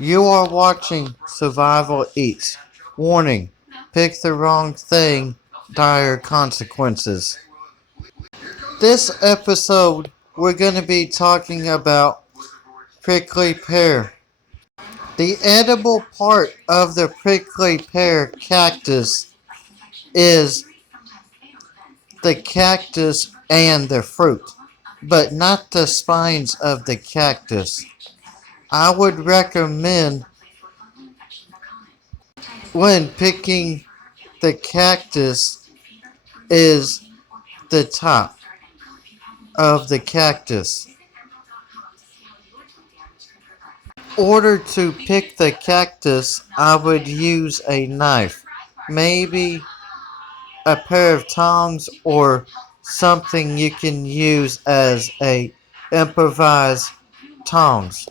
You are watching Survival Eats. Warning, pick the wrong thing, dire consequences. This episode, we're going to be talking about prickly pear. The edible part of the prickly pear cactus is the cactus and the fruit, but not the spines of the cactus. I would recommend when picking the cactus is the top of the cactus. In order to pick the cactus, I would use a knife, maybe a pair of tongs or something you can use as a improvised tongs,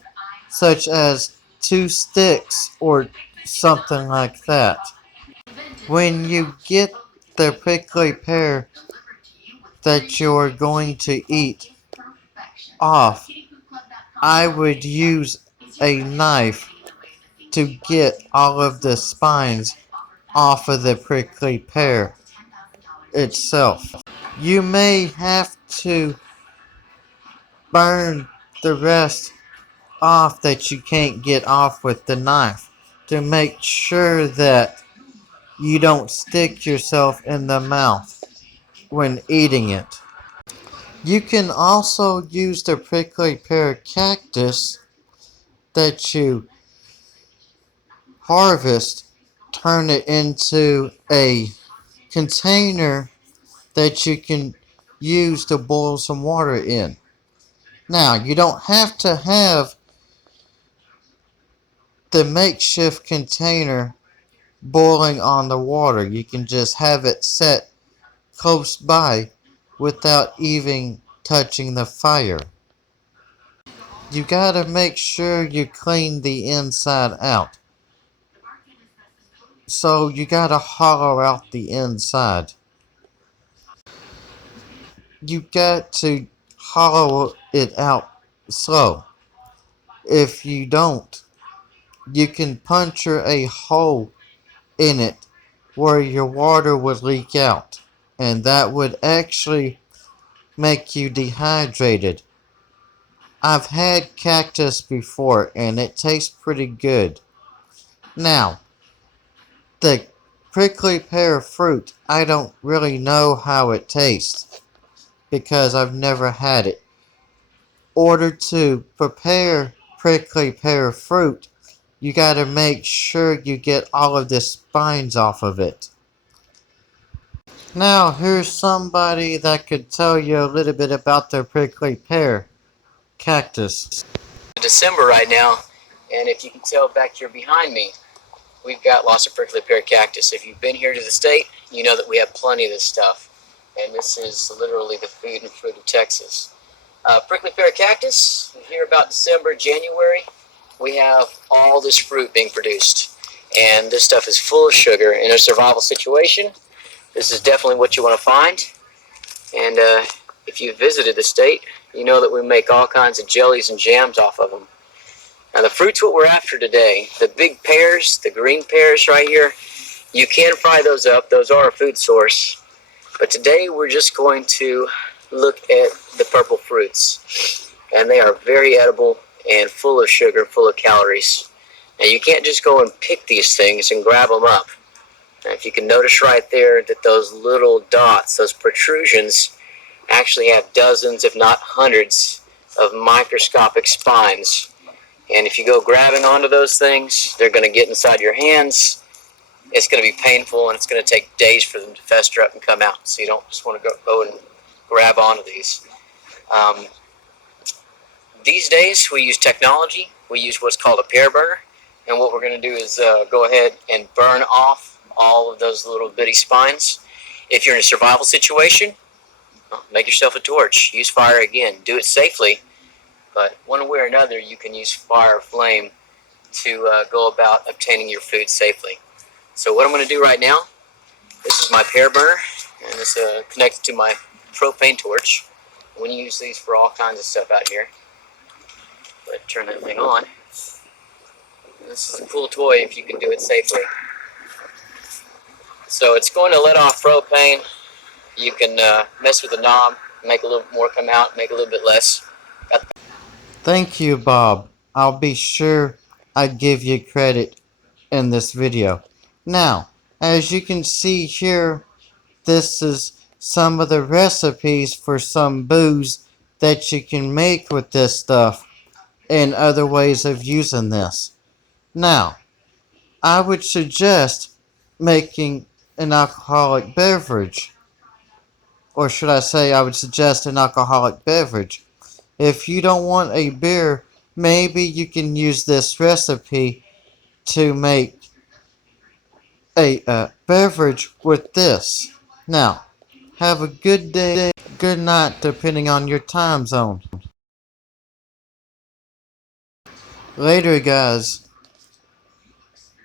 such as two sticks or something like that. When you get the prickly pear that you're going to eat off, I would use a knife to get all of the spines off of the prickly pear itself. You may have to burn the rest off that you can't get off with the knife to make sure that you don't stick yourself in the mouth when eating it. You can also use the prickly pear cactus that you harvest, turn it into a container that you can use to boil some water in. Now, you don't have to have the makeshift container boiling on the water. You can just have it set close by without even touching the fire. You gotta make sure you clean the inside out. So you gotta hollow out the inside. You got to hollow it out slow. If you don't, you can puncture a hole in it where your water would leak out, and that would actually make you dehydrated. I've had cactus before and it tastes pretty good. Now, the prickly pear fruit, I don't really know how it tastes because I've never had it. In order to prepare prickly pear fruit, you gotta make sure you get all of the spines off of it. Now, here's somebody that could tell you a little bit about their prickly pear cactus. December right now, and if you can tell back here behind me, we've got lots of prickly pear cactus. If you've been here to the state, you know that we have plenty of this stuff, and this is literally the food and fruit of Texas. Prickly pear cactus, here about December, January, we have all this fruit being produced, and this stuff is full of sugar. In a survival situation, this is definitely what you want to find, and if you've visited the state, you know that we make all kinds of jellies and jams off of them. Now the fruit's what we're after today. The big pears, the green pears right here, you can fry those up. Those are a food source. But today we're just going to look at the purple fruits. And they are very edible and full of sugar, full of calories. Now you can't just go and pick these things and grab them up. Now, if you can notice right there that those little dots, those protrusions, actually have dozens, if not hundreds, of microscopic spines. And if you go grabbing onto those things, they're going to get inside your hands. It's going to be painful, and it's going to take days for them to fester up and come out. So you don't just want to go and grab onto these. These days, we use technology. We use what's called a pear burner. And what we're going to do is go ahead and burn off all of those little bitty spines. If you're in a survival situation, well, make yourself a torch. Use fire again. Do it safely. But one way or another, you can use fire or flame to go about obtaining your food safely. So what I'm going to do right now, this is my pear burner, and it's connected to my propane torch. We use these for all kinds of stuff out here. But turn that thing on. This is a cool toy if you can do it safely. So it's going to let off propane. You can mess with the knob, make a little more come out, make a little bit less. Thank you, Bob. I'll be sure I give you credit in this video. Now, as you can see here, this is some of the recipes for some booze that you can make with this stuff and other ways of using this. Now, I would suggest making an alcoholic beverage. Or should I say, I would suggest an alcoholic beverage. If you don't want a beer, maybe you can use this recipe to make a beverage with this. Now, have a good day, good night, depending on your time zone. Later, guys.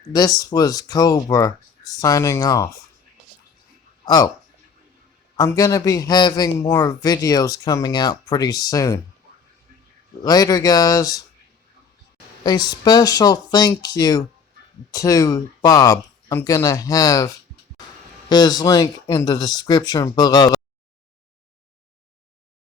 This was Cobra signing off. Oh, I'm gonna be having more videos coming out pretty soon. Later, guys. A special thank you to Bob. I'm gonna have his link in the description below.